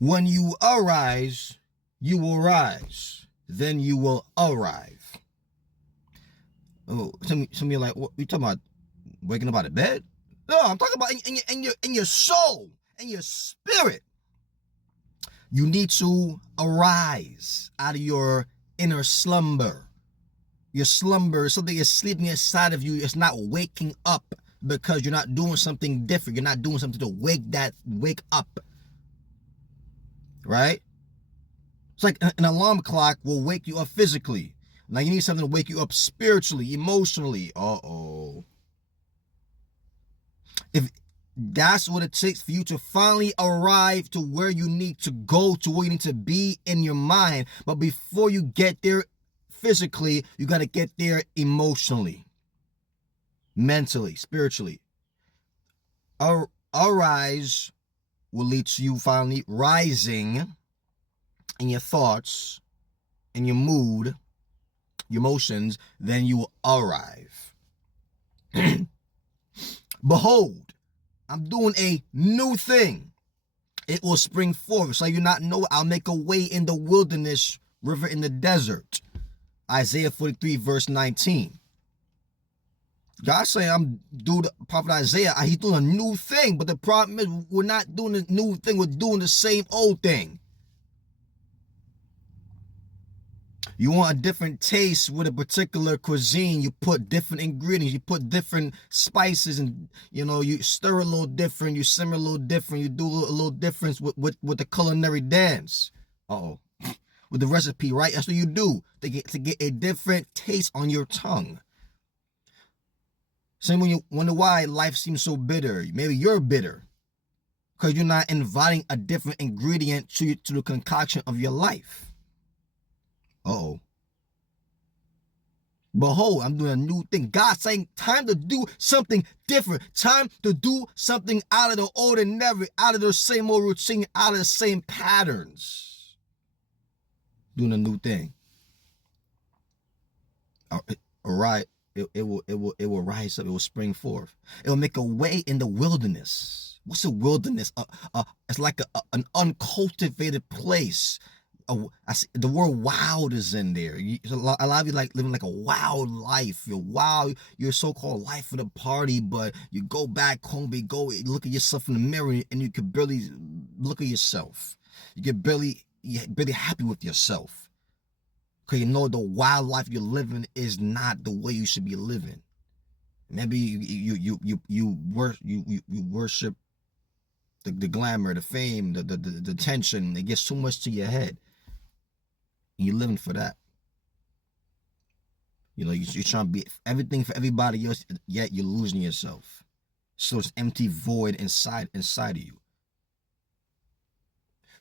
When you arise, you will rise. Then you will arrive. Oh, some of you are like, what you talking about? Waking up out of bed? No, I'm talking about in your soul, in your spirit. You need to arise out of your inner slumber. Your slumber, something is sleeping inside of you. It's not waking up because you're not doing something different. You're not doing something to wake up. Right? It's like an alarm clock will wake you up physically. Now you need something to wake you up spiritually, emotionally. If that's what it takes for you to finally arrive to where you need to go, to where you need to be in your mind. But before you get there physically, you got to get there emotionally, mentally, spiritually. Arise will lead to you finally rising in your thoughts, in your mood, your emotions. Then you will arrive. Behold, I'm doing a new thing. It will spring forth. So you not know, I'll make a way in the wilderness, river in the desert. Isaiah 43 verse 19. God saying, I'm doing the prophet Isaiah, he's doing a new thing. But the problem is, we're not doing a new thing. We're doing the same old thing. You want a different taste with a particular cuisine, you put different ingredients, you put different spices, and you stir a little different, you simmer a little different, you do a little difference with the culinary dance. With the recipe, right? That's what you do to get a different taste on your tongue. Same when you wonder why life seems so bitter. Maybe you're bitter because you're not inviting a different ingredient to the concoction of your life. Behold, I'm doing a new thing. God's saying, time to do something different. Time to do something out of the ordinary, out of the same old routine, out of the same patterns. Doing a new thing. All right. It will rise up. It will spring forth. It will make a way in the wilderness. What's a wilderness? It's like an uncultivated place. The word wild is in there. A lot of you like living like a wild life. You're wild. Your so-called life of the party, but you go back home, you look at yourself in the mirror, and you can barely look at yourself. You get barely happy with yourself, because you know the wild life you're living is not the way you should be living. Maybe you worship the glamour, the fame, the tension. It gets too much to your head. You're living for that. You're trying to be everything for everybody else, yet you're losing yourself. So it's empty void inside of you.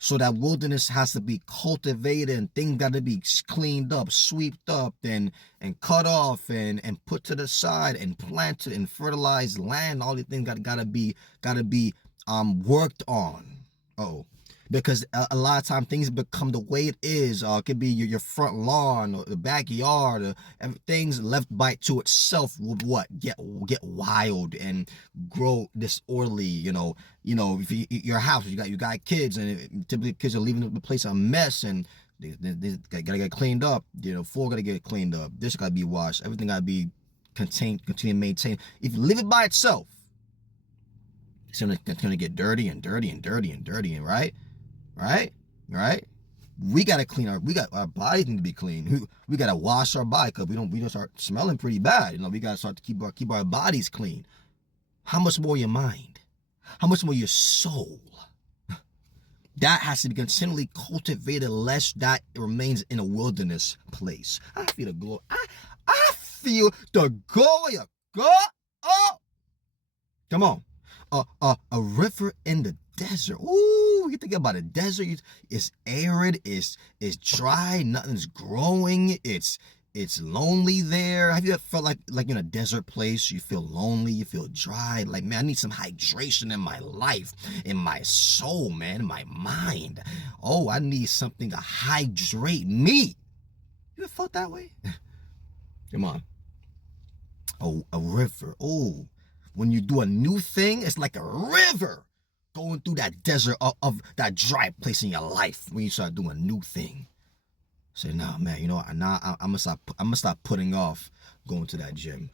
So that wilderness has to be cultivated, and things got to be cleaned up, swept up, and cut off, and put to the side, and planted and fertilized land. All these things gotta be worked on. Because a lot of times things become the way it is. It could be your front lawn or the backyard. Or everything's left by to itself will get wild and grow disorderly. If your house, you got kids, and typically kids are leaving the place a mess, and they gotta get cleaned up. Floor gotta get cleaned up. This gotta be washed. Everything gotta be contained, continue to maintain. If you leave it by itself, it's gonna get dirty and dirty and dirty and dirty, and right? We gotta clean our bodies need to be clean. We gotta wash our body, because we don't start smelling pretty bad. We gotta start to keep our bodies clean. How much more your mind? How much more your soul? That has to be continually cultivated, lest that remains in a wilderness place. I feel the glory. I feel the glory of God. Come on. A river in the desert. Ooh, you think about a desert, it's arid, it's dry, nothing's growing, it's lonely there. Have you ever felt like in a desert place, you feel lonely, you feel dry, like, man, I need some hydration in my life, in my soul, man, in my mind. I need something to hydrate me. You ever felt that way? Come on. A river. When you do a new thing, it's like a river. going through that desert of that dry place in your life when you start doing a new thing. Say, nah, man, you know what? Now I'm gonna stop putting off going to that gym,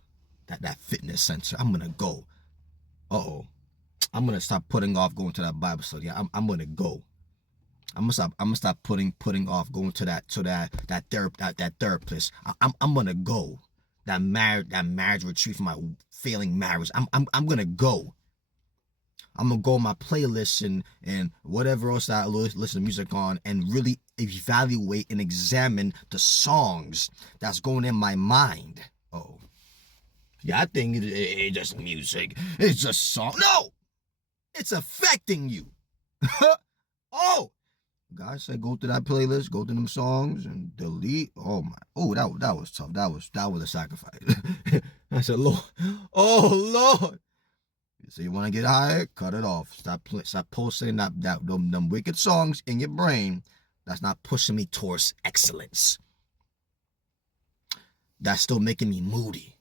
that fitness center. I'm gonna go. I'm gonna stop putting off going to that Bible study. I'm gonna go. I'm gonna stop putting off going to that therapist. I'm gonna go. That marriage retreat for my failing marriage. I'm gonna go. I'm gonna go on my playlist and whatever else that I listen to music on and really evaluate and examine the songs that's going in my mind. Oh, yeah, I think it's just music. It's just song. No, it's affecting you. Oh, God said go to that playlist, go to them songs and delete. Oh my, that was tough. That was a sacrifice. I said, Lord, oh Lord. So you want to get higher? Cut it off. Stop posting them wicked songs in your brain. That's not pushing me towards excellence. That's still making me moody,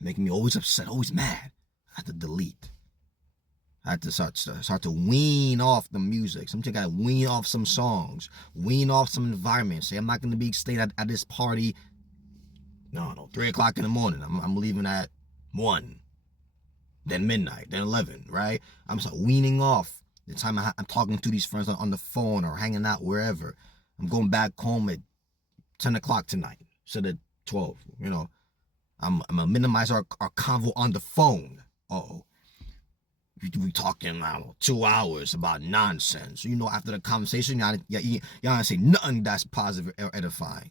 making me always upset, always mad. I have to delete. I have to start to wean off the music. Sometimes I gotta wean off some songs, wean off some environments. Say I'm not gonna be staying at this party. No, 3 o'clock in the morning. I'm leaving at 1. Then midnight, then 11, right? I'm just weaning off the time I'm talking to these friends on the phone or hanging out wherever. I'm going back home at 10 o'clock tonight instead of 12, you know. I'm going to minimize our convo on the phone. We talking, I don't know, 2 hours about nonsense. You know, after the conversation, y'all don't say nothing that's positive or edifying.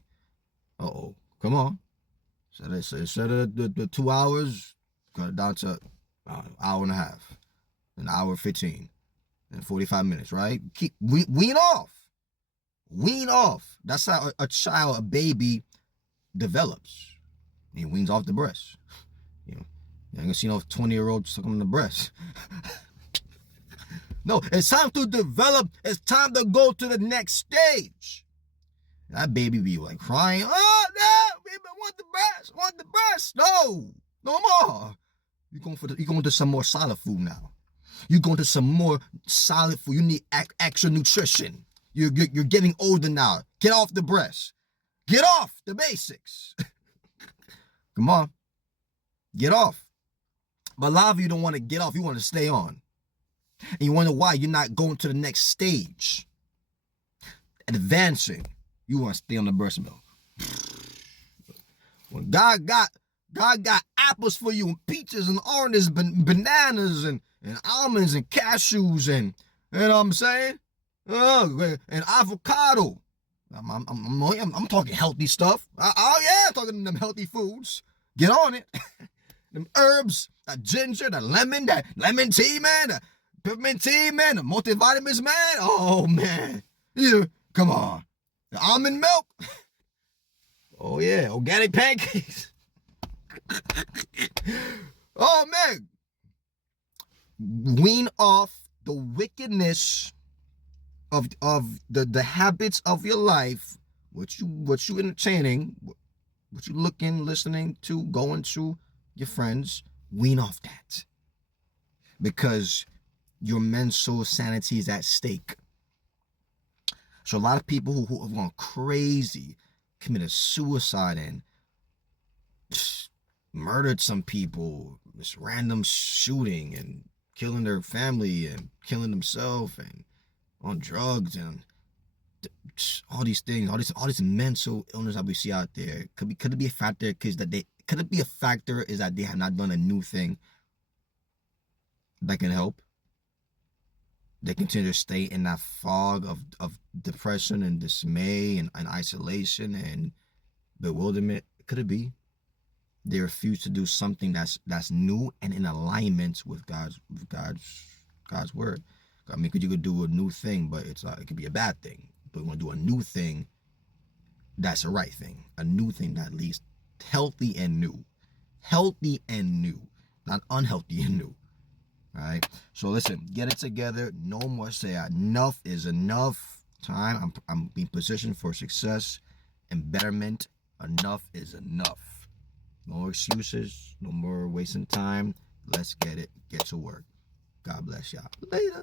Come on. So instead of the 2 hours, cut it down to hour and a half, an hour 15, and 45 minutes, right? Wean off. That's how a baby develops. He weans off the breast. You know, you ain't gonna see no 20-year-old sucking on the breast. No, it's time to develop. It's time to go to the next stage. That baby be like crying. Oh no, baby, I want the breast. No more. You're going to some more solid food now. You're going to some more solid food. You need extra nutrition. You're getting older now. Get off the breast. Get off the basics. Come on. Get off. But a lot of you don't want to get off. You want to stay on. And you wonder why you're not going to the next stage. Advancing. You want to stay on the breast milk. When God got apples for you, and peaches and oranges, bananas and almonds and cashews and, you know what I'm saying? And avocado. I'm talking healthy stuff. I'm talking them healthy foods. Get on it. Them herbs, that ginger, that lemon tea, man, the peppermint tea, man, the multivitamins, man. Oh, man. Yeah, come on. The almond milk. Oh, yeah, organic pancakes. Oh, man. Wean off the wickedness of the habits of your life, what you entertaining, what you looking, listening to, going to your friends. Wean off that. Because your mental sanity is at stake. So a lot of people who have gone crazy, committed suicide and murdered some people, this random shooting and killing their family and killing themselves and on drugs and all these things, all these mental illness that we see out there. Could it be a factor is that they have not done a new thing that can help? They continue to stay in that fog of depression and dismay and isolation and bewilderment. Could it be they refuse to do something that's new and in alignment with God's word? I mean, you could do a new thing, but it could be a bad thing. But we want to do a new thing that's a right thing. A new thing that leads healthy and new. Healthy and new. Not unhealthy and new. All right? So listen, get it together. No more say enough is enough. Time. I'm being positioned for success and betterment. Enough is enough. No more excuses. No more wasting time. Let's get to work. God bless y'all. Later.